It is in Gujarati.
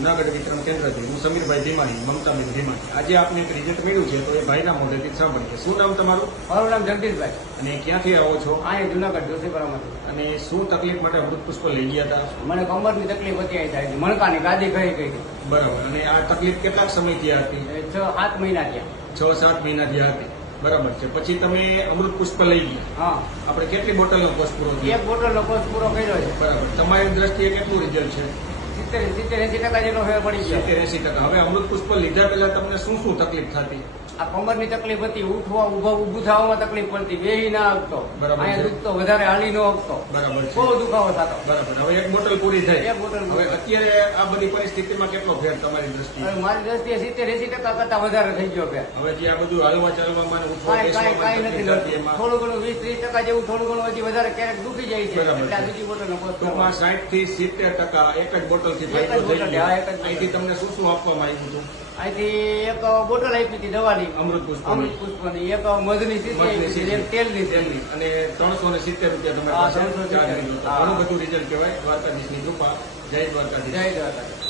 જુનાગઢ વિતરણ કેન્દ્રથી હું સમીરભાઈ ભીમાણી, મમતાબેન ભીમાણી. આજે આપને એક રિઝલ્ટ મળ્યું છે તો એ ભાઈના મોઢેથી સાંભળીએ. શું નામ તમારું? મારું નામ જગદીશભાઈ. અને ક્યાંથી આવો છો? અહીંયા જુનાગઢ જોશીપરામાંથી. અને શું તકલીફ માટે અમૃત પુષ્પ લઈ ગયા હતા? મને કમરની તકલીફ હતી, આવી થાય મણકાની ગાદી ગઈ ગઈ હતી. બરાબર. અને આ તકલીફ કેટલાક સમયથી હતી? 6-7 મહિના થયા. 6-7 મહિનાથી હતી. બરાબર છે. પછી તમે અમૃત પુષ્પ લઈ ગયા. હા, આપણે કેટલી બોટલનો કોર્સ પૂરો થયો? 1 બોટલનો કોર્સ પૂરો કર્યો છે. બરાબર. તમારી દ્રષ્ટિએ કેટલું રિઝલ્ટ છે? 70-80% જેટલો ફેર પડી ગયો. 70-80%. હવે અમૃત પુષ્પ લીધા પહેલા તમને શું શું તકલીફ થતી? આ કમરની તકલીફ હતી, ઊભું થવામાં તકલીફ પડતી, બેહી ના આવતો, બરાબર છે. અહીંયા દુખતો, વધારે હાલી નો આવતો, બરાબર છે. બહુ દુખાવો થતો. બરાબર. હવે 1 બોટલ પૂરી થઈ. 1 બોટલ. હવે અત્યારે આ બધી પરિસ્થિતિમાં કેટલો ફેર તમારી દ્રષ્ટિએ? હવે મારી દ્રષ્ટિએ 70-80% કરતા વધારે થઈ ગયો ફેર. હવે જે આ બધું હાલવા ચાલવામાં અને ઉઠવા કાંઈ બેસવામાં નથી તકલીફ થતી. એમાં થોડું ઘણું 20-30% જેવું થોડું ઘણું હજી વધારે ક્યારેક દુખી જાય છે. બરાબર એટલે આ છે. બીજી બોટલનો કોર્સ ટૂંકમાં 60-70% એક જ બોટલથી ફાયદો એક જ થઈ બોટલ, ગયો. હા, એક જ બોટલ. અહીંથી તમને શું શું આપવામાં આવ્યું હતું? અહીંથી એક બોટલ આપી હતી દવાની, અમૃત પુષ્પની. અમૃત પુષ્પની, એક મધની શીશી મધની આપી હતી, શીશી. એક તેલની તેલની. અને 370 રૂપિયા તમારી હા, પાસે 370. ચાર્જ લીધો હતો. હા. ઘણું બધું રિઝલ્ટ કહેવાય. દ્વારકાધીશની કૃપા. જય દ્વારકાધીશ. જય દ્વારકા.